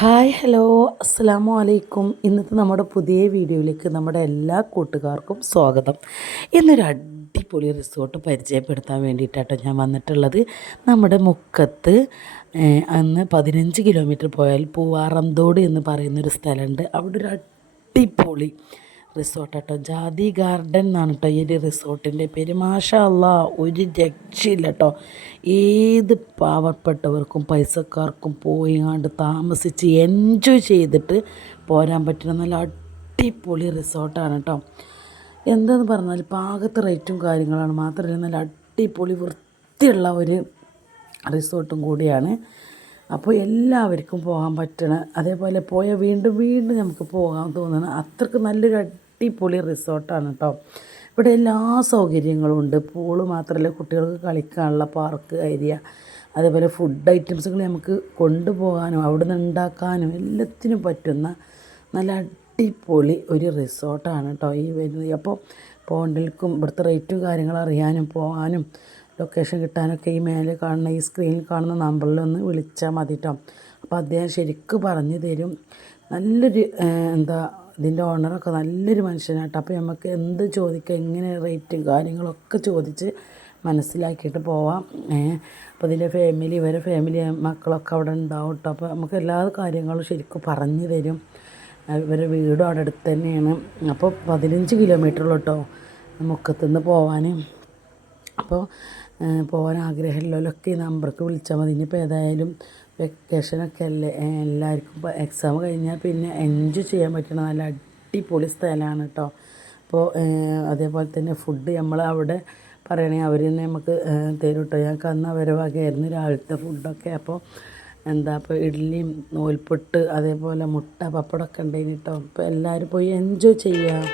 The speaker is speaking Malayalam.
ഹായ് ഹലോ അസ്സലാമു അലൈക്കും. ഇന്നത്തെ നമ്മുടെ പുതിയ വീഡിയോയിലേക്ക് നമ്മുടെ എല്ലാ കൂട്ടുകാർക്കും സ്വാഗതം. ഇന്നൊരു അടിപൊളി റിസോർട്ട് പരിചയപ്പെടുത്താൻ വേണ്ടിയിട്ടാട്ടോ ഞാൻ വന്നിട്ടുള്ളത്. നമ്മുടെ മുക്കത്ത് അന്ന് 15 കിലോമീറ്റർ പോയാൽ പൂവാറന്തോട് എന്ന് പറയുന്നൊരു സ്ഥലമുണ്ട്. അവിടെ ഒരു അടിപൊളി റിസോർട്ടാട്ടോ, ജാതി ഗാർഡൻ എന്നാണ് കേട്ടോ ഈ ഒരു റിസോർട്ടിൻ്റെ പേര്. മാഷാ അല്ലാ, ഒരു രക്ഷയില്ല കേട്ടോ. ഏത് പാവപ്പെട്ടവർക്കും പൈസക്കാർക്കും പോയിങ്ങാണ്ട് താമസിച്ച് എൻജോയ് ചെയ്തിട്ട് പോരാൻ പറ്റുന്ന നല്ല അടിപൊളി റിസോർട്ടാണ് കേട്ടോ. എന്താന്ന് പറഞ്ഞാൽ പാകത്തെ റേറ്റും കാര്യങ്ങളാണ്, മാത്രമല്ല നല്ല അടിപൊളി വൃത്തിയുള്ള ഒരു റിസോർട്ടും കൂടിയാണ്. അപ്പോൾ എല്ലാവർക്കും പോകാൻ പറ്റണ, അതേപോലെ പോയാൽ വീണ്ടും വീണ്ടും നമുക്ക് പോകാൻ തോന്നണം, അത്രയ്ക്ക് നല്ലൊരു അടിപൊളി റിസോർട്ടാണ് കേട്ടോ. ഇവിടെ എല്ലാ സൗകര്യങ്ങളും ഉണ്ട്. പൂള് മാത്രമല്ല, കുട്ടികൾക്ക് കളിക്കാനുള്ള പാർക്ക് ഏരിയ, അതേപോലെ ഫുഡ് ഐറ്റംസുകൾ നമുക്ക് കൊണ്ടുപോകാനും അവിടെ നിന്ന് ഉണ്ടാക്കാനും എല്ലാത്തിനും പറ്റുന്ന നല്ല അടിപൊളി ഒരു റിസോർട്ടാണ് കേട്ടോ ഈ വരുന്നത്. അപ്പോൾ പോകണ്ടൽക്കും ഇവിടുത്തെ റേറ്റും കാര്യങ്ങളും അറിയാനും പോകാനും ലൊക്കേഷൻ കിട്ടാനൊക്കെ ഈ മേലെ കാണുന്ന, ഈ സ്ക്രീനിൽ കാണുന്ന നമ്പറിലൊന്ന് വിളിച്ചാൽ മതി കേട്ടോ. അപ്പോൾ അദ്ദേഹം ശരിക്കും പറഞ്ഞു തരും. നല്ലൊരു ഇതിൻ്റെ ഓണറൊക്കെ നല്ലൊരു മനുഷ്യനാട്ടോ. അപ്പോൾ നമുക്ക് എന്ത് ചോദിക്കുക, എങ്ങനെ റേറ്റും കാര്യങ്ങളൊക്കെ ചോദിച്ച് മനസ്സിലാക്കിയിട്ട് പോവാം. അപ്പോൾ ഇതിൻ്റെ ഫാമിലി, ഇവരെ ഫാമിലി മക്കളൊക്കെ അവിടെ ഉണ്ടാവും കേട്ടോ. അപ്പോൾ നമുക്ക് എല്ലാ കാര്യങ്ങളും ശരിക്കും പറഞ്ഞു തരും. ഇവരെ വീടും അവിടെ അടുത്ത് തന്നെയാണ്. അപ്പോൾ 15 കിലോമീറ്ററുള്ളൂ കേട്ടോ മുക്കത്തുനിന്ന് പോവാൻ. അപ്പോൾ പോകാൻ ആഗ്രഹമുള്ളവരൊക്കെ ഈ നമ്പർക്ക് വിളിച്ചാൽ മതി. ഇനിയിപ്പോൾ ഏതായാലും വെക്കേഷനൊക്കെ അല്ലേ, എല്ലാവർക്കും ഇപ്പോൾ എക്സാം കഴിഞ്ഞാൽ പിന്നെ എൻജോയ് ചെയ്യാൻ പറ്റണ നല്ല അടിപൊളി സ്ഥലമാണ് കേട്ടോ. അപ്പോൾ അതേപോലെ തന്നെ ഫുഡ് നമ്മൾ അവിടെ പറയണമെങ്കിൽ അവർ തന്നെ നമുക്ക് തരും കേട്ടോ. ഞങ്ങൾക്ക് അന്ന് അവരെ വകയായിരുന്നു രാവിലത്തെ ഫുഡൊക്കെ. അപ്പോൾ അപ്പോൾ ഇഡ്ഡലിയും നൂൽപുട്ട്, അതേപോലെ മുട്ട പപ്പടമൊക്കെ ഉണ്ടായിരുന്നു കേട്ടോ. അപ്പോൾ എല്ലാവരും പോയി എൻജോയ് ചെയ്യാം.